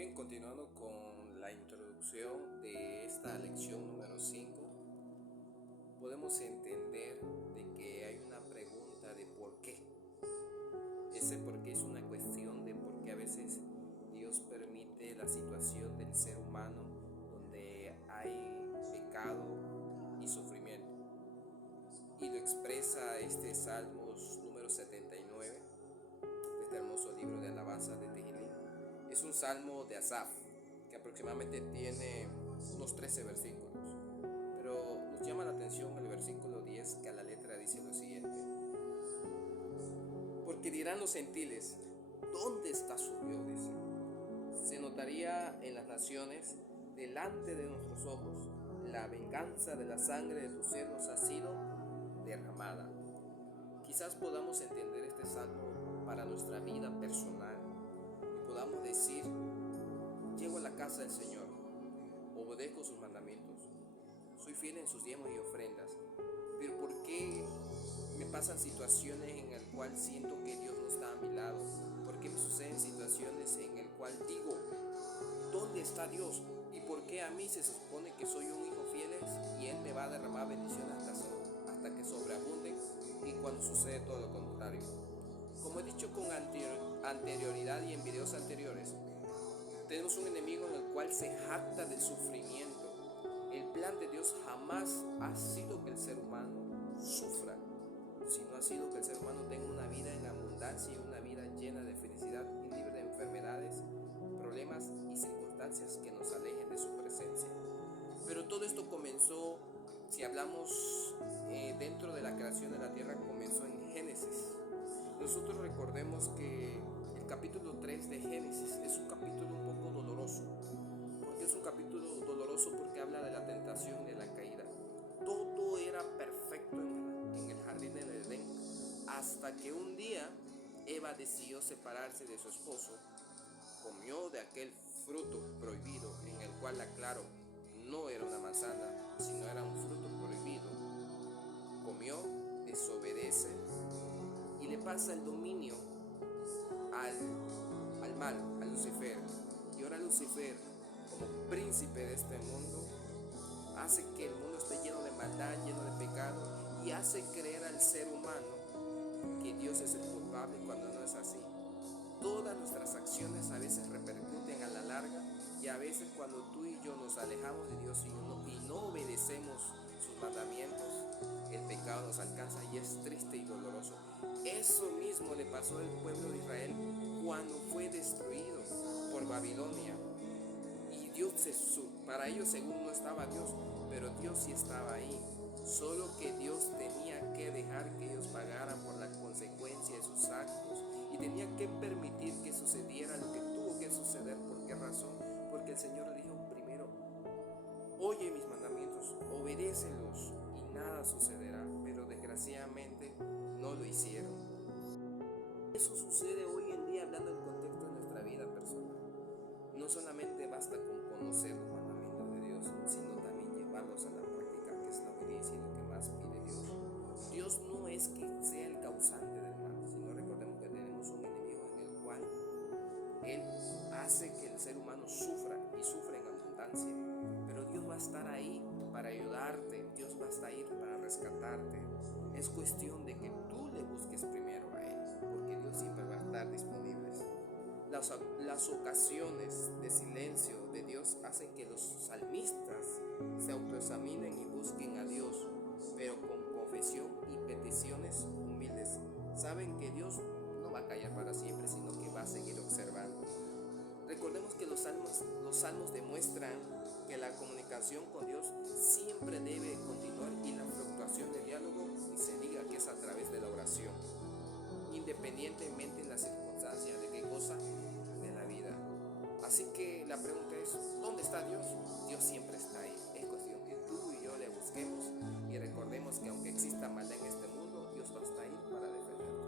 Bien, continuando con la introducción de esta lección número 5, podemos entender de que hay una pregunta de por qué. Ese por qué es una cuestión de por qué a veces Dios permite la situación del ser humano donde hay pecado y sufrimiento. Y lo expresa este Salmos número 79, de este hermoso libro de alabanza de Tehillim. Es un salmo de Asaf, que aproximadamente tiene unos 13 versículos. Pero nos llama la atención el versículo 10, que a la letra dice lo siguiente: porque dirán los gentiles, ¿dónde está su Dios? Dice. Se notaría en las naciones, delante de nuestros ojos, la venganza de la sangre de tus siervos ha sido derramada. Quizás podamos entender este salmo para nuestra vida personal y podamos decir: llego a la casa del Señor, obedezco sus mandamientos, soy fiel en sus diezmos y ofrendas, pero ¿por qué me pasan situaciones en las cuales siento que Dios no está a mi lado? ¿Por qué me suceden situaciones en las cuales digo, ¿dónde está Dios? ¿Y por qué a mí se supone que soy un hijo fiel y Él me va a derramar bendiciones hasta que sobreabunden, y cuando sucede todo lo contrario? Como he dicho con anterioridad y en videos anteriores, tenemos un enemigo en el cual se jacta del sufrimiento. El plan de Dios jamás ha sido que el ser humano sufra, sino ha sido que el ser humano tenga una vida en abundancia y una vida llena de felicidad y libre de enfermedades, problemas y circunstancias que nos alejen de su presencia. Pero todo esto comenzó, si hablamos dentro de la creación de la tierra, comenzó en Génesis. Nosotros recordemos que el capítulo 3 de Génesis es un capítulo un poco doloroso. ¿Por qué es un capítulo doloroso? Porque habla de la tentación y de la caída. Todo era perfecto en el jardín del Edén, hasta que un día Eva decidió separarse de su esposo, comió de aquel fruto prohibido, en el cual, aclaro, no era una manzana, sino era un fruto prohibido. Comió, desobedece y le pasa el dominio al mal, a Lucifer. Y ahora Lucifer, como príncipe de este mundo, hace que el mundo esté lleno de maldad, lleno de pecado, y hace creer al ser humano que Dios es el culpable cuando no es así. Todas nuestras acciones a veces repercuten a la larga, y a veces cuando tú y yo nos alejamos de Dios y no obedecemos sus mandamientos, el pecado nos alcanza y es triste y doloroso. Eso mismo le pasó al pueblo de Israel cuando fue destruido por Babilonia. Y Dios, para ellos según no estaba Dios, pero Dios sí estaba ahí. Solo que Dios tenía que dejar que ellos pagaran por la consecuencia de sus actos, y tenía que permitir que sucediera lo que tuvo que suceder. ¿Por qué razón? Porque el Señor le dijo primero: oye mis mandamientos, obedécelos y nada sucederá. Pero desgraciadamente no lo hicieron. Eso sucede hoy en día, hablando del contexto de nuestra vida personal. No solamente basta con conocer los mandamientos de Dios, sino también llevarlos a la práctica, que es la obediencia y lo que más pide Dios. Dios no es que sea el causante del mal, sino recordemos que tenemos un enemigo en el cual Él hace que el ser humano sufra, y sufra en abundancia. Pero Dios va a estar ahí para ayudarte, Dios va a estar ahí para rescatarte. Es cuestión de que tú le busques primero a Él, porque Dios siempre va a estar disponible. Las ocasiones de silencio de Dios hacen que los salmistas se autoexaminen y busquen a Dios, pero con confesión y peticiones humildes. Saben que Dios no va a callar para siempre, sino que va a seguir observando. Recordemos que los salmos demuestran que la comunicación con Dios siempre debe continuar, y la fluctuación de diálogo ni se diga que es a través de la oración, independientemente de las circunstancias de qué cosa de la vida. Así que la pregunta es: ¿dónde está Dios? Dios siempre está ahí. Es cuestión que tú y yo le busquemos, y recordemos que aunque exista maldad en este mundo, Dios va a estar ahí para defendernos.